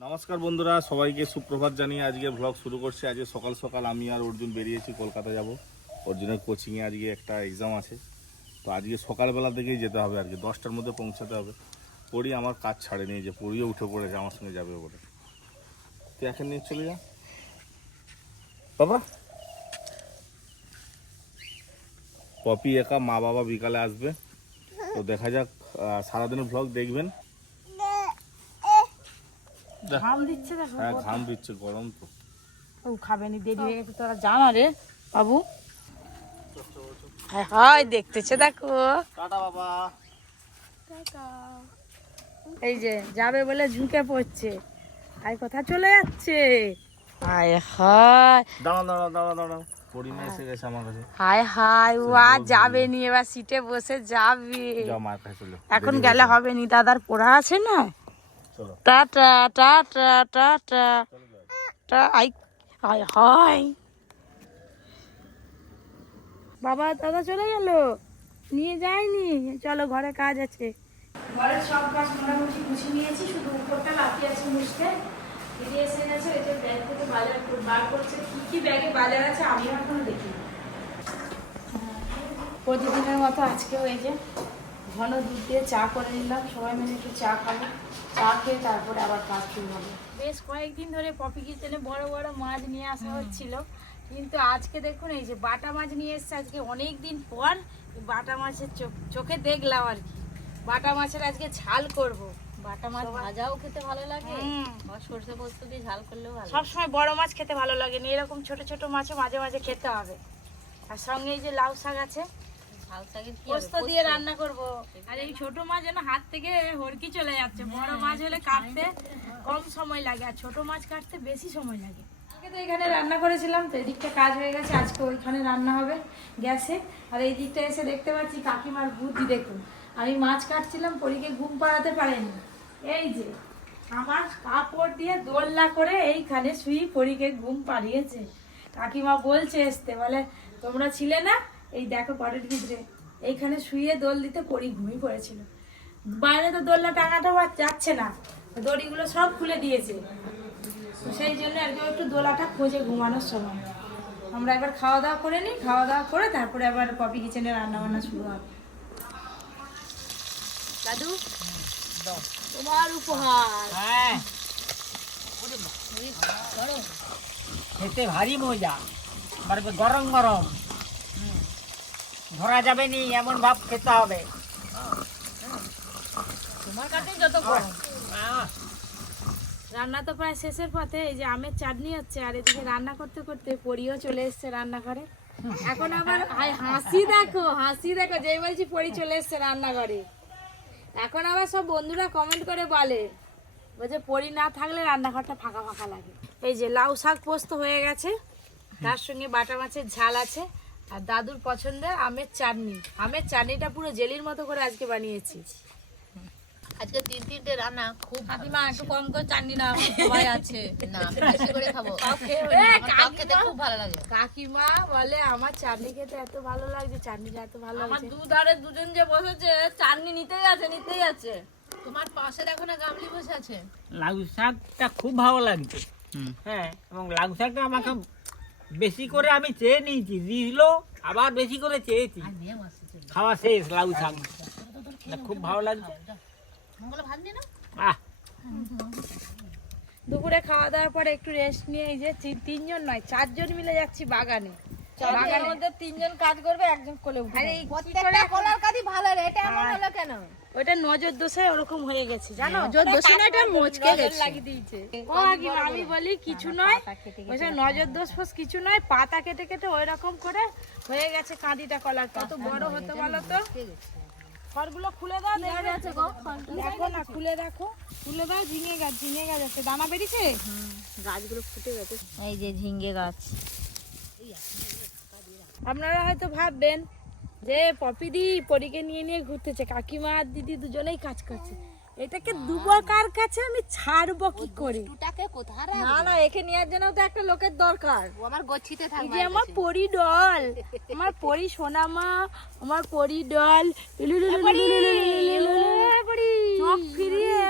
নমস্কার বন্ধুরা, সবাইকে সুপ্রভাত জানিয়ে আজকে ব্লগ শুরু করছি। আজকে সকাল সকাল আমি আর অর্জুন বেরিয়েছি, কলকাতা যাব। অর্জুনের কোচিংয়ে আজকে একটা এক্সাম আছে। তো আজকে সকালবেলা থেকেই যেতে হবে আর কি, দশটার মধ্যে পৌঁছাতে হবে। পড়ি, আমার কাজ ছাড়ে নিয়ে যে পড়িও উঠে পড়েছে, আমার সঙ্গে যাবে বলে। তুই এখন নিয়ে চলে যা। বাবা। পপি একা, মা বাবা বিকালে আসবে। তো দেখা যাক সারাদিনের ব্লগ দেখবেন। দেখ। ঘাম দিচ্ছে দেখো হ্যাঁ ঘাম দিচ্ছে গরম তো। ও খাবেনি দেরি হয়ে গেছে তোরা জানা রে বাবু। হায় হায় দেখতেছে দেখো। টাটা বাবা। এই যে যাবে বলে ঝুঁকে পড়ছে। আর কথা চলে যাচ্ছে? হায় হায়। দাঁড়াও দাঁড়াও দাঁড়াও দাঁড়াও। পরিমা এসে গেছে আমার কাছে। হায় হায় ও আর যাবে নি এবার সিটে বসে যাবে। যাও মায়ের কাছে চলো। এখন গেলে হবে নি দাদার পড়া আছে না? টাটা টাটা টাটা। টা আই হায় হায় বাবা দাদা চলে গেল। নিয়ে যায়নি। চলো ঘরে কাজ আছে। ঘরের সব কাজ মোটামুটি গুছিয়ে নিয়েছি শুধু উপরটা বাকি আছে মুছতে। দিদি এসে গেছে এটা ব্যাগ থেকে বাজার কর- বার করছে। কি কি ব্যাগে বাজার আছে আমি এখনও দেখি প্রতিদিনের মতো আজকেও এই যে ঘন দুধ দিয়ে চা করে নিলাম। সবাই মিলে একটু চা খাব। চা খেয়ে তারপরে আবার কাজ শুরু হবে। বেশ কয়েকদিন ধরে পপি কিচেনে বড় বড় মাছ নিয়ে আসা হচ্ছিল। কিন্তু আজকে দেখুন এই যে বাটা মাছ নিয়ে এসছে আজকে অনেক দিন পর বাটা মাছের চোখ- দেখলাম আর কি। বাটা মাছের আজকে ঝাল করব। বাটা মাছ ভাজাও খেতে ভালো লাগে। আর সর্ষে পোস্ত দিয়ে ঝাল করলেও ভালো সবসময় বড় মাছ খেতে ভালো লাগে না এরকম ছোট ছোট মাছও মাঝে মাঝে খেতে হবে। আর সঙ্গে এই যে লাউ শাক আছে পোস্ত দিয়ে রান্না করব। আর এই ছোট মাছ যেন হাত থেকে হড়কি চলে যাচ্ছে। বড় মাছ হলে কাটতে কম সময় লাগে আর ছোট মাছ কাটতে বেশি সময় লাগে। তো এখানে রান্না করেছিলাম তো এদিকটা কাজ হয়ে গেছে। আজকে ওইখানে রান্না হবে গ্যাসে। আর এই দিকটা এসে দেখতে পাচ্ছি কাকিমার বুদ্ধি দেখুন। আমি মাছ কাটছিলাম পরীকে ঘুম পাড়াতে পারেনি। এই যে আমার কাপড় দিয়ে দোলনা করে এইখানে শুই পরীকে ঘুম পাড়িয়েছে। কাকিমা বলছে আসতে বলে তোমরা ছিলে না? এই দেখো পরের ভিতরে। এইখানে শুয়ে দোল দিতে পরি ঘুমিয়ে পড়েছিল। বাইরে তো দোলনা টাঙাটা আর যাচ্ছে না। দড়িগুলো সব খুলে দিয়েছে। তো সেই জন্য আর একটু দোলাটা খোঁজে ঘুমানোর সময়। আমরা এবার খাওয়া দাওয়া করে নিই খাওয়া দাওয়া করে তারপরে আবার পপি কিচেনে রান্না বান্না শুরু হবে। দাদু তোমার উপহার। হ্যাঁ। খেতে ভারী মজা। তারপরে গরম গরম। ধরা যাবে নি, এমন ভাব খেতে হবে। তোমার কাছে যত রান্না তো প্রায় শেষের পথে, এই যে আমের চাটনি হচ্ছে, আর এদিকে রান্না করতে করতে পরিও চলে এসছে রান্নাঘরে। এখন আবার হাসি দেখো হাসি দেখো, যেই বলছি পরি চলে এসছে রান্নাঘরে। এখন আবার সব বন্ধুরা কমেন্ট করে বলে, বলছে পরি না থাকলে রান্নাঘরটা ফাঁকা ফাঁকা লাগে। এই যে লাউ শাক পোস্ত হয়ে গেছে, তার সঙ্গে বাটা মাছের ঝাল আছে। আর দাদুর পছন্দের আমের চাটনি। আমের চাটনিটা পুরো জেলির মতো করে আজকে বানিয়েছি। আজকে তিন তিনটে রান্না খুব কাকিমা একটু কম করে চাটনি না সবাই আছে। না বেশি করে খাব। খেতে খুব ভালো লাগে। কাকিমা বলে আমার চাটনি খেতে এত ভালো লাগছে চাটনিটা এত ভালো আমার দুজন যে বসেছে চাটনি নিতেই আছে নিতেই আছে। তোমার পাশে দেখো না গামলি বসে আছে। লাউ শাকটা খুব ভালো লাগছে। হ্যাঁ এবং লাউ শাকটা আমাকে বেশি করে আমি চেয়ে নিয়েছি দিল আবার বেশি করে চেয়েছি। খাওয়া শেষ লাউ শাক। খুব ভালো লাগছে। মঙ্গল ভাত নিয়ে না আহ। দুপুরে খাওয়া দাওয়ার পরে একটু রেস্ট নিয়ে এই যে তিনজন নয় চারজন মিলে যাচ্ছি বাগানে। বাগানে আমাদের তিনজন কাজ করবে একজন কোলে উঠে আরে এই কি করে কলার কাদি ভালো রে এটা এমন হলো কেন? ওটা নজর দোষে ওরকম হয়ে গেছে জানো? মোচকে লাগিয়ে দিয়েছে। ও কাকিমা, আমি বলি কিছু নয় ওইসব নজর দোষ ফোষ কিছু নয় পাতা কেটে কেটে ওই রকম করে হয়ে গেছে কাঁদিটা কলার। কত বড় হতে বলো তো? খড়গুলো খুলে দাও দেখো না খুলে দেখো। খুলে দাও ঝিঙে গাছ ঝিঙে গাছ আছে। দানা বেরিয়েছে? গাছগুলো ফুটে গেছে। এই যে ঝিঙ্গে গাছ। আপনারা হয়তো ভাববেন যে পপিদি পরীকে নিয়ে নিয়ে ঘুরতেছে কাকিমা আর দিদি দুজনেই কাজ করছে। এটাকে দুবো কার কাছে আমি ছাড়বো কি করে? দুটাকে কোথায় না না একে নেওয়ার জন্য তো একটা লোকের দরকার। ও আমার গচ্ছিতে থাকবে যে আমার পরি ডল আমার পরি সোনামা আমার পরি ডল। চোখ ফিরিয়ে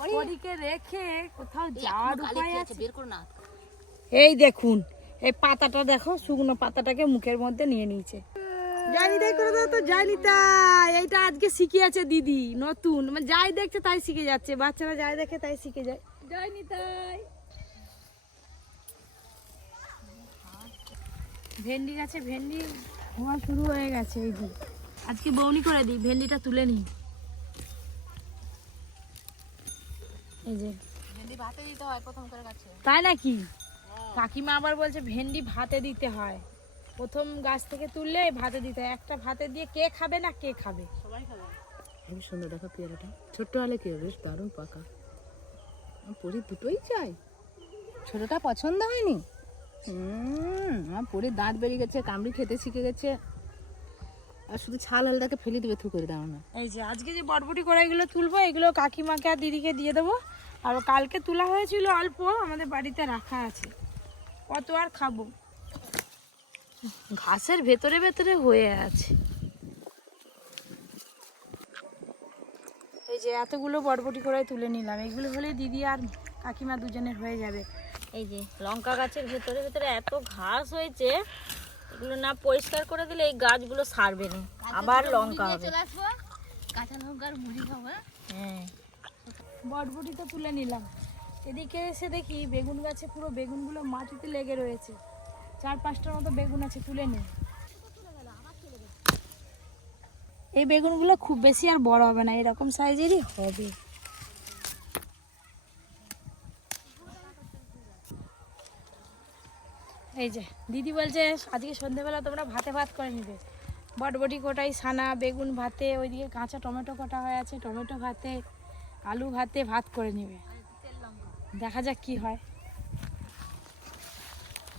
পরীকে রেখে কোথাও যাওয়ার উপায় আছে? বের করো না এই দেখুন এই পাতাটা দেখো শুকনো পাতাটাকে মুখের মধ্যে নিয়ে নিয়েছে। জানি তাই করে দাও তো জানি তাই। এইটা আজকে শিখিয়েছে দিদি নতুন। মানে যাই দেখছে তাই শিখে যাচ্ছে বাচ্চারা যাই দেখে তাই শিখে যায়। যাইনি তাই। ভেন্ডি গাছে ভেন্ডি হওয়া শুরু হয়ে গেছে এই যে। আজকে বৌনি করে দিই ভেন্ডিটা তুলে নিই। এই যে। ভেন্ডি ভাতে দিতে হয় প্রথম করে গাছে। তাই নাকি? কাকিমা আবার বলছে ভেন্ডি ভাতে দিতে হয়। প্রথম গাছ থেকে তুললে ভাতে দিতে হয়। একটা ভাতে দিয়ে কে খাবে না কে খাবে? হেবি সুন্দর দেখো পেয়ারাটা। ছোট্ট হলে কি বেশ দারুণ পাকা। পরি দুটোই চাই। ছোটটা পছন্দ হয়নি? আমার পরি দাঁত বেরিয়ে গেছে কামড়ি খেতে শিখে গেছে। আর শুধু ছাল আলদাকে ফেলে দেবে থু করে দাও না। এই যে আজকে যে বটবটি করে এগুলো তুলবো এগুলো কাকিমাকে আর দিদিকে দিয়ে দেবো। আর কালকে তোলা হয়েছিল অল্প আমাদের বাড়িতে রাখা আছে। কত আর খাব? ঘাসের ভেতরে ভেতরে হয়ে আছে। এই যে এতগুলো বটবটি করে তুলে নিলাম। এগুলো হলে দিদি আর কাকিমা দুজনের হয়ে যাবে। এই যে লঙ্কা গাছের ভেতরে ভেতরে এত ঘাস হয়েছে এগুলো না পরিষ্কার করে দিলে এই গাছগুলো সারবে না। আবার লঙ্কা হবে। কাঁচা লঙ্কার মুড়ি খাব হ্যাঁ? বটবটি তো তুলে নিলাম। এদিকে এসে দেখি বেগুন গাছে পুরো বেগুনগুলো মাটিতে লেগে রয়েছে। চার পাঁচটার মতো বেগুন আছে, তুলে নিই এই বেগুনগুলো খুব বেশি আর বড় হবে না, এরকম সাইজেরই হবে। এই যে, দিদি বলছে, আজকে সন্ধেবেলা তোমরা ভাতে ভাত করে নিবে। বটবটি কোটাই সানা বেগুন ভাতে, ওইদিকে কাঁচা টমেটো কটা হয়ে আছে, টমেটো ভাতে, আলু ভাতে ভাত করে নিবে। দেখা যাক কি হয়।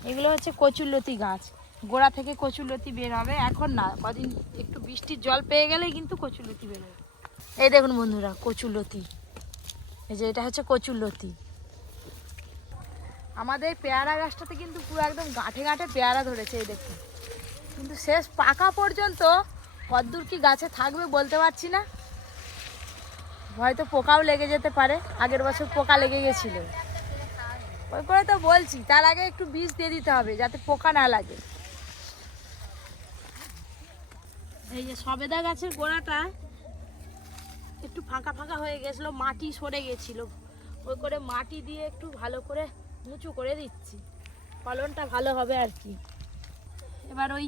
এগুলো হচ্ছে কচুরলতি গাছ। গোড়া থেকে কচুরলতি বের হবে। এখন না, কদিন একটু বৃষ্টির জল পেয়ে গেলেই কিন্তু কচুরলতি বেরোবে এই দেখুন বন্ধুরা, কচুরলতি। এই যে এটা হচ্ছে কচুরলতি। আমাদের পেয়ারা গাছটাতে কিন্তু পুরো একদম গাঁঠে গাঁঠে পেয়ারা ধরেছে, এই দেখুন। কিন্তু শেষ পাকা পর্যন্ত কদ্দূর কি গাছে থাকবে বলতে পারছি না। হয়তো পোকাও লেগে যেতে পারে। আগের বছর পোকা লেগে গেছিল। ওই করে তো বলছি, তার আগে একটু বীজ দিয়ে দিতে হবে যাতে পোকা না লাগে। এই যে সবেদা গাছের গোড়াটা একটু ফাঁকা ফাঁকা হয়ে গেছিল, মাটি সরে গেছিল। ওই করে মাটি দিয়ে একটু ভালো করে উঁচু করে দিচ্ছি। ফলনটা ভালো হবে আর কি। এবার ওই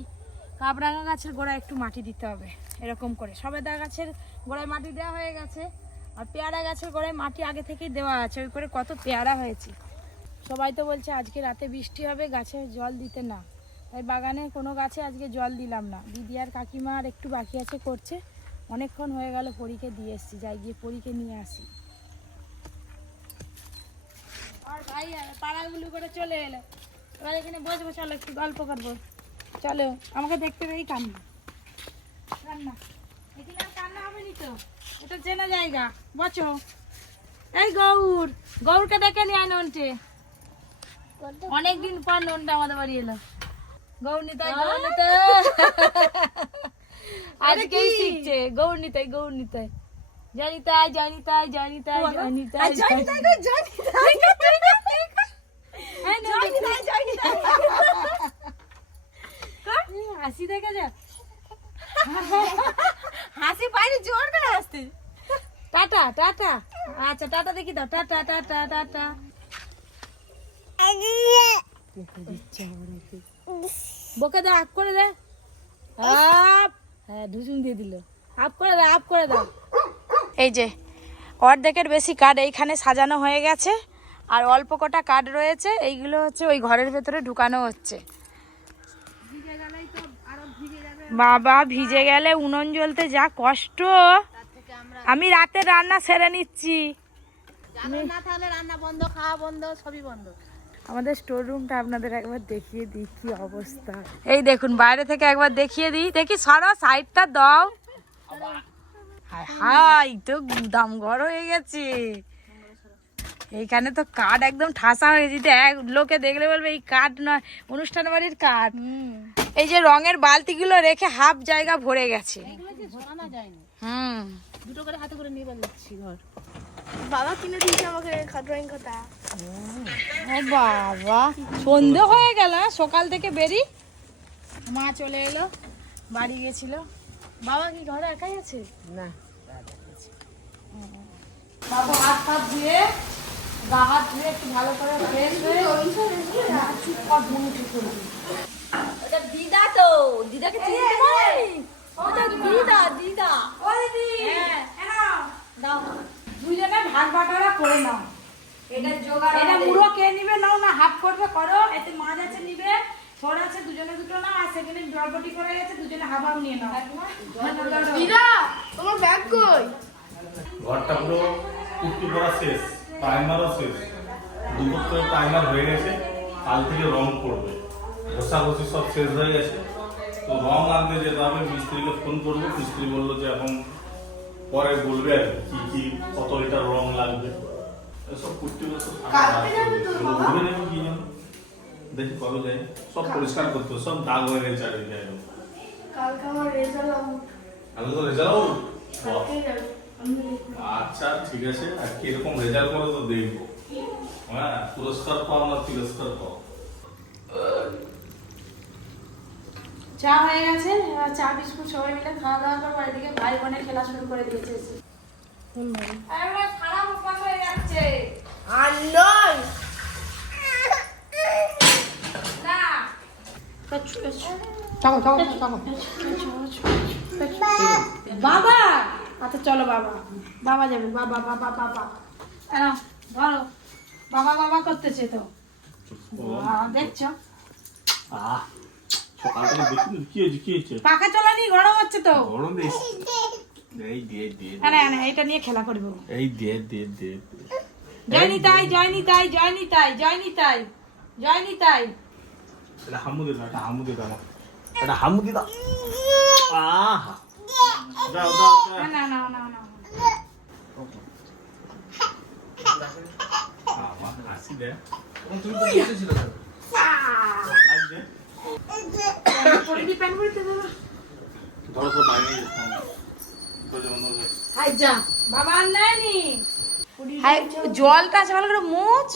কাবরাঙা গাছের গোড়ায় একটু মাটি দিতে হবে, এরকম করে। সবেদা গাছের গোড়ায় মাটি দেওয়া হয়ে গেছে, আর পেয়ারা গাছের গোড়ায় মাটি আগে থেকেই দেওয়া আছে। ওই করে কত পেয়ারা হয়েছে। সবাই তো বলছে আজকে রাতে বৃষ্টি হবে, গাছে জল দিতে না। তাই বাগানে কোনো গাছে আজকে জল দিলাম না। দিদি আর কাকিমা আর একটু বাকি আছে করছে। অনেকক্ষণ হয়ে গেল পরীকে দিয়ে এসছি, যাই গিয়ে পরীকে নিয়ে আসি। আর ভাই করে চলে এলো। এবার এখানে বসবো, চলো গল্প করব। চলো, আমাকে দেখতে কান্না। কান্না। কান্না হবে নি তো? চেনা জায়গা। এই গৌর, গৌরকে ডেকে নিয়ে আয় অনেকদিন পর ননটা আমাদের বাড়ি এলো। গৌরনিতাই গৌরনিতাই আজকেই শিখছে। গৌরনিতাই গৌরনিতাই জানিতাই জানিতাই জানিতাই জানিতাই জানিতাই হাসি দেখে যা। হাসি পাইনি জোর করে হাসতে। Tata tata. আচ্ছা টাটা দেখি দাও। টাটা টাটা টাটা। বকে দাও আপ করে দে। আপ হ্যাঁ ধুসুম দিয়ে দিল। আপ করে দাও আপ করে দাও এই যে অর্ধেকের বেশি কার্ড এইখানে সাজানো হয়ে গেছে আর অল্প কটা কার্ড রয়েছে এইগুলো হচ্ছে ওই ঘরের ভেতরে ঢুকানো হচ্ছে। বাবা ভিজে গেলে উনুন জ্বলতে যা কষ্ট। আমি রাতে রান্না সেরে নিচ্ছি। না তাহলে রান্না বন্ধ খাওয়া বন্ধ সবই বন্ধ। আমাদের স্টোর রুমটা আপনাদের একবার দেখিয়ে দিই কি অবস্থা। এই দেখুন বাইরে থেকে একবার দেখিয়ে দিই। দেখি সরো সাইডটা দাও। হাই তো গুদাম ঘর হয়ে গেছে। এইখানে তো কাঠ একদম ঠাসা হয়ে যেতে এক লোকে দেখলে বলবে এই কাঠ নয় অনুষ্ঠান বাড়ির কাঠ এই যে রঙের বালতিগুলো রেখে হাফ জায়গা ভরে গেছে। হুম। দুটো করে হাতে করে নিয়ে ঘর বাবা কিনে দিয়েছে আমাকে ড্রয়িং খাতা। ও বাবা। সন্ধে হয়ে গেল হ্যাঁ? সকাল থেকে বেরি। মা চলে এলো বাড়ি গেছিল। বাবা কি ঘরে একাই আছে? না। বাবা হাত ফাত ধুয়ে গা হাত ধুয়ে একটু ভালো করে ফ্রেশ হয়ে না, চুপ কর, বুনু করবি। ওটা দিদা তো দিদাকে চিনতে পারি? ওটা দিদা দিদা। হ্যাঁ, দাও। দুইজনে ভাগ বাটোয়ারা করে নাও। এটা জোগাড় এটা মুড়ো কে নিবে? নাও না হাফ করবে করো। এতে মাছ আছে নিবে ছোট আছে দুজনে দুটো নাও আর সেখানে জলপটি করে গেছে দুজনে হাফ হাফ নিয়ে নাও। দিদা তোমার ব্যাগ কই? ঘরটা পুরো পুট্টি করা শেষ প্রাইমারও শেষ। দুপুর করে প্রাইমার হয়ে গেছে কাল থেকে রং পড়বে। ঘষাঘষি সব শেষ হয়ে গেছে। তো রং আনতে যেতে হবে মিস্ত্রিকে ফোন করব মিস্ত্রি বলল যে এখন পরে বলবে আর কি কি কত লিটার রং লাগবে। সব ঘুরে নেবে কি জানো দেখি কবে যাই সব পরিষ্কার করতে সব দাগ হয়ে গেছে আর জায়গা কালকে আমার রেজাল্ট আমি তো রেজাল্ট কালকে আচ্ছা ঠিক আছে। আর কীরকম রেজাল্ট করে তো দেখব। হ্যাঁ পুরস্কার পাও না তিরস্কার পাও? চা হয়ে গেছে এবার চা বিস্কুট সবাই মিলে খাওয়া দাওয়া করে বাড়ি থেকে ভাই বোনের খেলা শুরু করে দিয়েছে খারাপ অভ্যাস হয়ে যাচ্ছে। আর নয়। না। বাবা! আচ্ছা চলো বাবা। বাবা যাবে বাবা বাবা বাবা। ধরো। বাবা বাবা করতেছে তো। দেখছ? আহ সকাল থেকে দেখি কি হয়েছে কি হয়েছে পাখা চলানি গরম হচ্ছে তো। গরম এই দে দে এটা নিয়ে খেলা করব। এই দে দে দে। জয় নিতাই জয় নিতাই জয় নিতাই জয় নিতাই জয় নিতাই। এটা দাও এটা হামুদি দাও। এটা হামুদি দাও। আহ। দাও দাও দাও। না না না না না। হাসি দে। তুমি তো বসেছিল কেন? জলটা আছে ভালো করে মুছ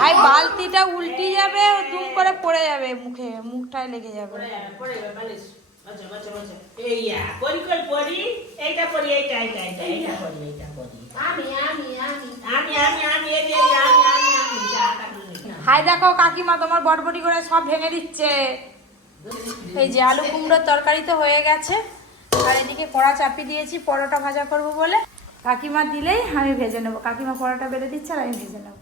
হাই বালতিটা উল্টি যাবে দুম করে পড়ে যাবে মুখে মুখটায় লেগে যাবে। আমি আমি আমি। আমি আমি আমি। হাই দেখো কাকিমা, তোমার বটবটি করে সব ভেঙে দিচ্ছে। এই যে আলু কুমড়োর তরকারি তো হয়ে গেছে। আর এদিকে কড়া চাপি দিয়েছি, পরোটা ভাজা করব বলে। কাকিমা দিলেই আমি ভেজে নেব। কাকিমা পরোটা বেড়ে দিচ্ছে আর আমি ভেজে নেব।